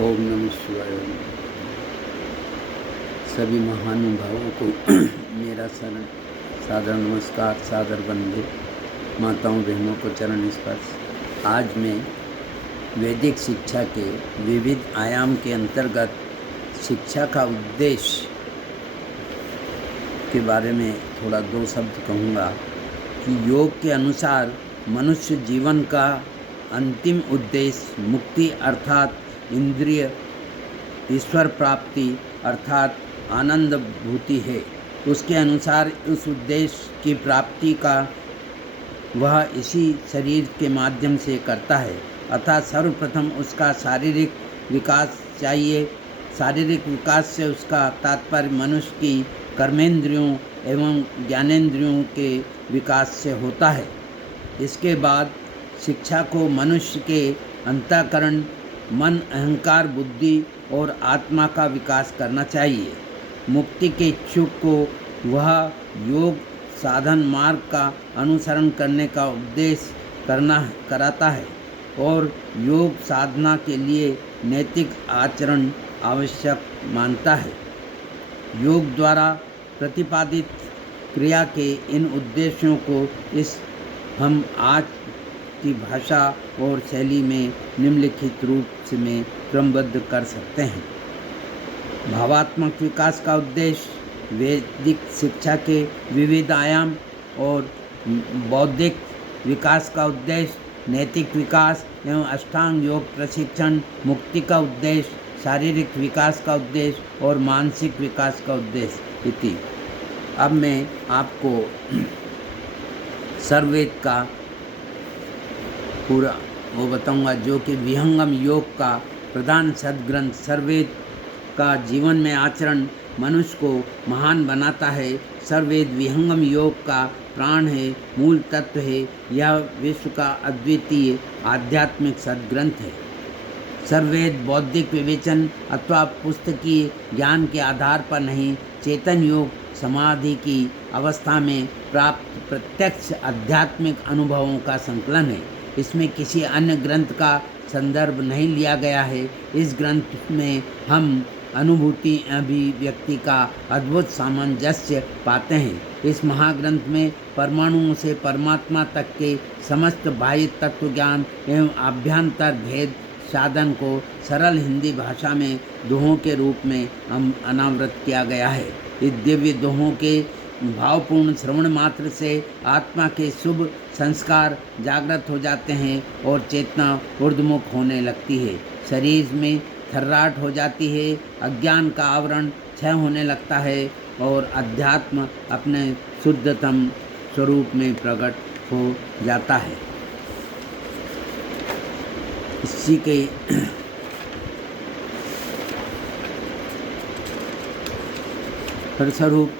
ओम नमः शिवाय। सभी महानुभावों को मेरा सादर नमस्कार, सादर वंदे। माताओं बहनों को चरण स्पर्श। आज मैं वैदिक शिक्षा के विविध आयाम के अंतर्गत शिक्षा का उद्देश्य के बारे में थोड़ा दो शब्द कहूँगा कि योग के अनुसार मनुष्य जीवन का अंतिम उद्देश्य मुक्ति अर्थात इंद्रिय ईश्वर प्राप्ति अर्थात आनंद भूति है। उसके अनुसार उस उद्देश्य की प्राप्ति का वह इसी शरीर के माध्यम से करता है, अर्थात सर्वप्रथम उसका शारीरिक विकास चाहिए। शारीरिक विकास से उसका तात्पर्य मनुष्य की कर्मेंद्रियों एवं ज्ञानेंद्रियों के विकास से होता है। इसके बाद शिक्षा को मनुष्य के अंतःकरण, मन, अहंकार, बुद्धि और आत्मा का विकास करना चाहिए। मुक्ति के इच्छुक को वह योग साधन मार्ग का अनुसरण करने का उपदेश कराता है और योग साधना के लिए नैतिक आचरण आवश्यक मानता है। योग द्वारा प्रतिपादित क्रिया के इन उद्देश्यों को हम आज की भाषा और शैली में निम्नलिखित रूप से में क्रमबद्ध कर सकते हैं। भावात्मक विकास का उद्देश्य वैदिक शिक्षा के विविध आयाम और बौद्धिक विकास का उद्देश्य नैतिक विकास एवं अष्टांग योग प्रशिक्षण, मुक्ति का उद्देश्य शारीरिक विकास का उद्देश्य और मानसिक विकास का उद्देश्य इति। अब मैं आपको सर्ववेद का पूरा वो बताऊंगा, जो कि विहंगम योग का प्रधान सद्ग्रंथ। सर्ववेद का जीवन में आचरण मनुष्य को महान बनाता है। सर्ववेद विहंगम योग का प्राण है, मूल तत्व है। यह विश्व का अद्वितीय आध्यात्मिक सद्ग्रंथ है। सर्ववेद बौद्धिक विवेचन अथवा पुस्तकीय ज्ञान के आधार पर नहीं, चेतन योग समाधि की अवस्था में प्राप्त प्रत्यक्ष आध्यात्मिक अनुभवों का संकलन है। इसमें किसी अन्य ग्रंथ का संदर्भ नहीं लिया गया है। इस ग्रंथ में हम अनुभूति अभिव्यक्ति का अद्भुत सामंजस्य पाते हैं। इस महाग्रंथ में परमाणुओं से परमात्मा तक के समस्त बाह्य तत्व ज्ञान एवं आभ्यंतर भेद साधन को सरल हिंदी भाषा में दोहों के रूप में अनावृत किया गया है। इस दिव्य दोहों के भावपूर्ण श्रवण मात्र से आत्मा के शुभ संस्कार जागृत हो जाते हैं और चेतना ऊर्ध्वमुख होने लगती है। शरीर में थर्राहट हो जाती है, अज्ञान का आवरण क्षय होने लगता है और अध्यात्म अपने शुद्धतम स्वरूप में प्रकट हो जाता है। इसी के फलस्वरूप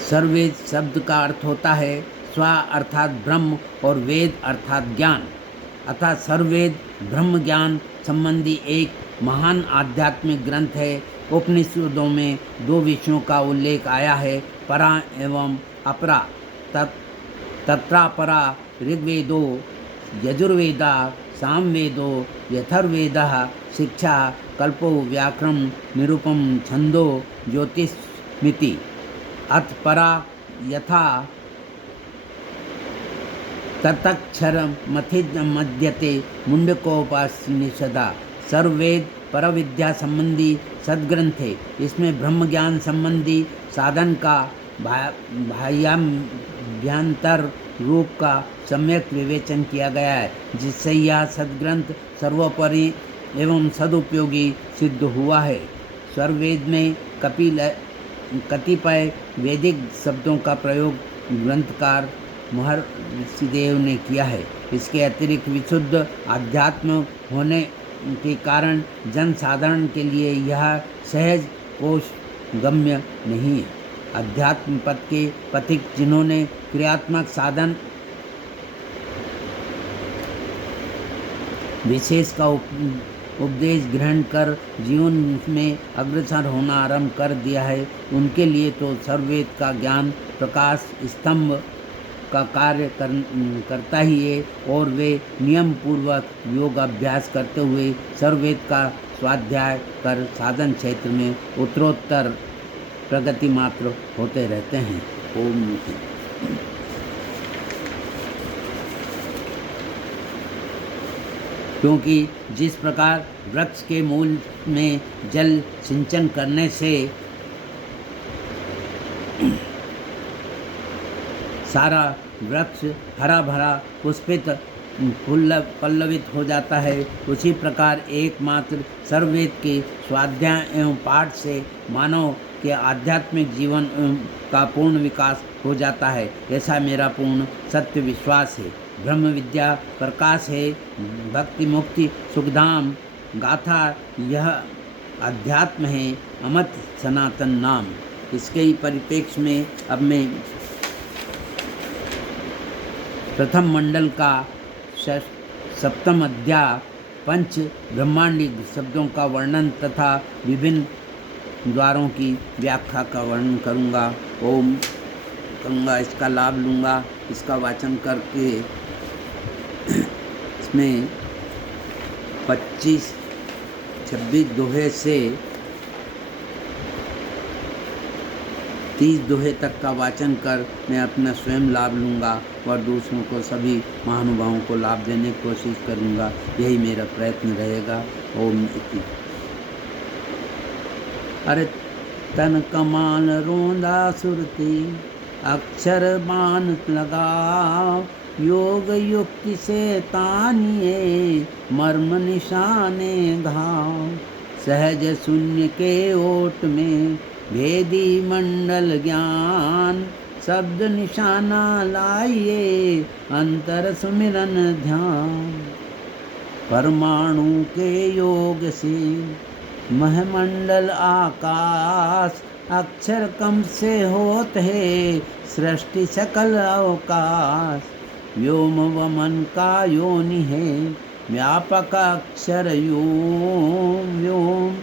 सर्ववेद शब्द का अर्थ होता है स्व अर्थात ब्रह्म और वेद अर्थात ज्ञान, अर्थात सर्ववेद ब्रह्म ज्ञान संबंधी एक महान आध्यात्मिक ग्रंथ है। उपनिषदों में दो विषयों का उल्लेख आया है, परा एवं अपरा। तत्रा परा ऋग्वेदो यजुर्वेदा सामवेदो यथर्वेदः शिक्षा कल्पो व्याकरण निरूपम छंदो ज्योतिषमिति। अथ परा यथा ततक्षर मध्यते मुंडकोपनिषदा। सर्ववेद परविद्या संबंधी सद्ग्रंथ है। इसमें ब्रह्म ज्ञान संबंधी साधन का बाह्याभ्यंतर रूप का सम्यक विवेचन किया गया है, जिससे यह सद्ग्रंथ सर्वोपरि एवं सदुपयोगी सिद्ध हुआ है। सर्ववेद में कतिपय वैदिक शब्दों का प्रयोग ग्रंथकार महर्षिदेव ने किया है। इसके अतिरिक्त विशुद्ध आध्यात्म होने के कारण जन साधारण के लिए यह सहज कोश गम्य नहीं है। अध्यात्म पथ के पथिक जिन्होंने क्रियात्मक साधन विशेष का उपदेश ग्रहण कर जीवन में अग्रसर होना आरंभ कर दिया है, उनके लिए तो सर्ववेद का ज्ञान प्रकाश स्तंभ का कार्य करता ही है और वे नियम पूर्वक योग अभ्यास करते हुए सर्ववेद का स्वाध्याय कर साधन क्षेत्र में उत्तरोत्तर प्रगति मात्र होते रहते हैं। ओम। क्योंकि जिस प्रकार वृक्ष के मूल में जल सिंचन करने से सारा वृक्ष हरा भरा पुष्पित पल्लवित हो जाता है, उसी प्रकार एकमात्र सर्ववेद के स्वाध्याय एवं पाठ से मानव के आध्यात्मिक जीवन का पूर्ण विकास हो जाता है, ऐसा मेरा पूर्ण सत्य विश्वास है। ब्रह्म विद्या प्रकाश है, भक्ति मुक्ति सुखधाम गाथा यह अध्यात्म है, अमत सनातन नाम। इसके ही परिप्रेक्ष्य में अब मैं प्रथम मंडल का सप्तम अध्याय पंच ब्रह्मांडी शब्दों का वर्णन तथा विभिन्न द्वारों की व्याख्या का वर्णन करूँगा। ओम करूँगा, इसका लाभ लूँगा, इसका वाचन करके इसमें 25-26 दोहे से 30 दोहे तक का वाचन कर मैं अपना स्वयं लाभ लूँगा और दूसरों को, सभी महानुभावों को लाभ देने की कोशिश करूँगा। यही मेरा प्रयत्न रहेगा। ओम इति। अरे तन कमाल रोंदा सुरती अक्षर बान लगा, योग युक्ति से तानिए मर्म निशाने घाव, सहज शून्य के ओट में भेदी मंडल ज्ञान, शब्द निशाना लाइए अंतर सुमिरन ध्यान, परमाणु के योग से महमंडल आकाश, अक्षर कम से होत है सृष्टि सकल अवकाश, व्योम वमन का योनि है व्यापक अक्षर योम व्योम,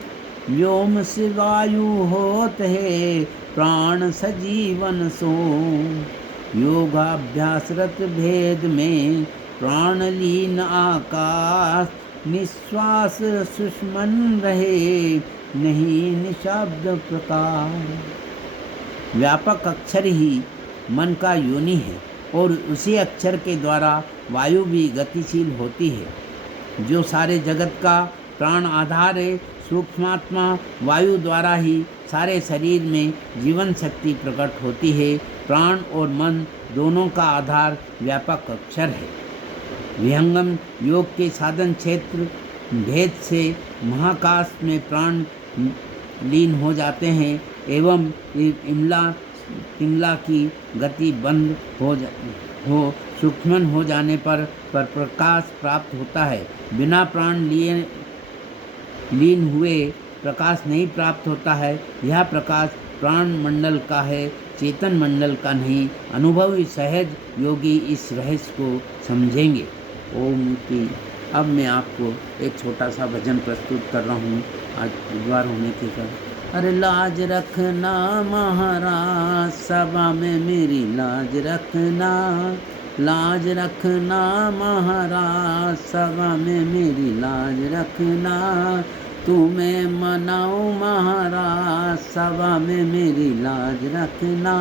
व्योम से वायु होत है प्राण सजीवन सोम, योगाभ्यासरत भेद में प्राण लीन आकाश, निश्वास सुष्मन रहे नहीं निशब्द प्रकाश। व्यापक अक्षर ही मन का योनि है और उसी अक्षर के द्वारा वायु भी गतिशील होती है। जो सारे जगत का प्राण आधार है, सूक्ष्मात्मा वायु द्वारा ही सारे शरीर में जीवन शक्ति प्रकट होती है। प्राण और मन दोनों का आधार व्यापक अक्षर है। विहंगम योग के साधन क्षेत्र भेद से महाकाश में प्राण लीन हो जाते हैं एवं इमला की गति बंद हो सूक्ष्मन हो जाने पर प्रकाश प्राप्त होता है। बिना प्राण लीन हुए प्रकाश नहीं प्राप्त होता है। यह प्रकाश प्राण मंडल का है, चेतन मंडल का नहीं। अनुभवी सहज योगी इस रहस्य को समझेंगे। ओम की। अब मैं आपको एक छोटा सा भजन प्रस्तुत कर रहा हूँ आज बुधवार होने के कारण। अरे लाज रखना महाराज सभा में मेरी लाज रखना, लाज रखना महाराज सभा में मेरी लाज रखना, तुम्हें मनाऊं महाराज सभा में मेरी लाज रखना,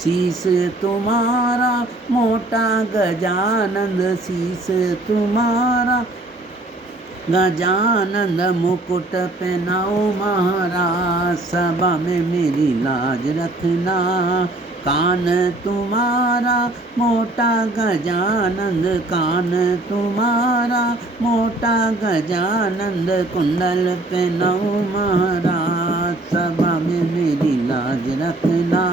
शीश तुम्हारा मोटा गजानंद, शीश तुम्हारा गजानंद, मुकुट पहनाओ महाराज सभा में मेरी लाज रखना, कान तुम्हारा मोटा गजानंद, कान तुम्हारा मोटा गजानंद, कुंडल पहनाओ महाराज सभा में मेरी लाज रखना,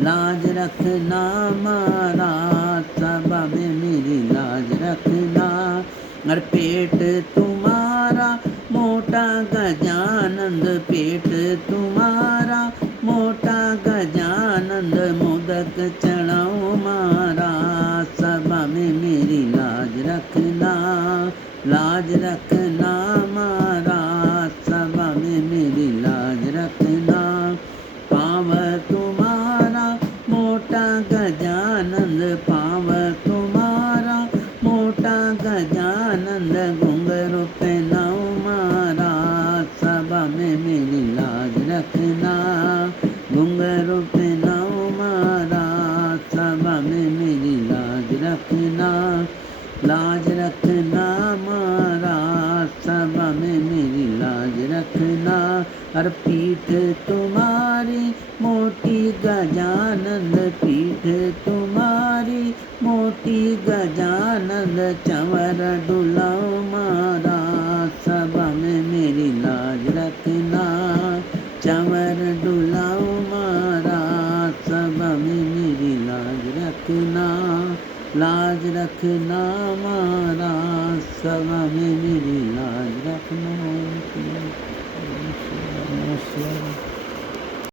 लाज रखना महाराज सभा में मेरी लाज रखना, और पेट तुम्हारा मोटा गजानंद, पेट तुम्हारा मोटा गजानंद, मोदक चढ़ाओ महाराज सभा में मेरी लाज रखना, लाज रखना महाराज सभा में मेरी लाज रखना, पाँव तुम्हारा मोटा गजानंद, अरे पीठ तुम्हारी मोटी गजानन, पीठ तुम्हारी मोटी गजानन, चंवर डुलाओ मारा सभा में मेरी लाज रखना, चंवर डुलाओ मारा सभा में मेरी लाज रखना, लाज रखना मारा सभा में मेरी लाज रखना।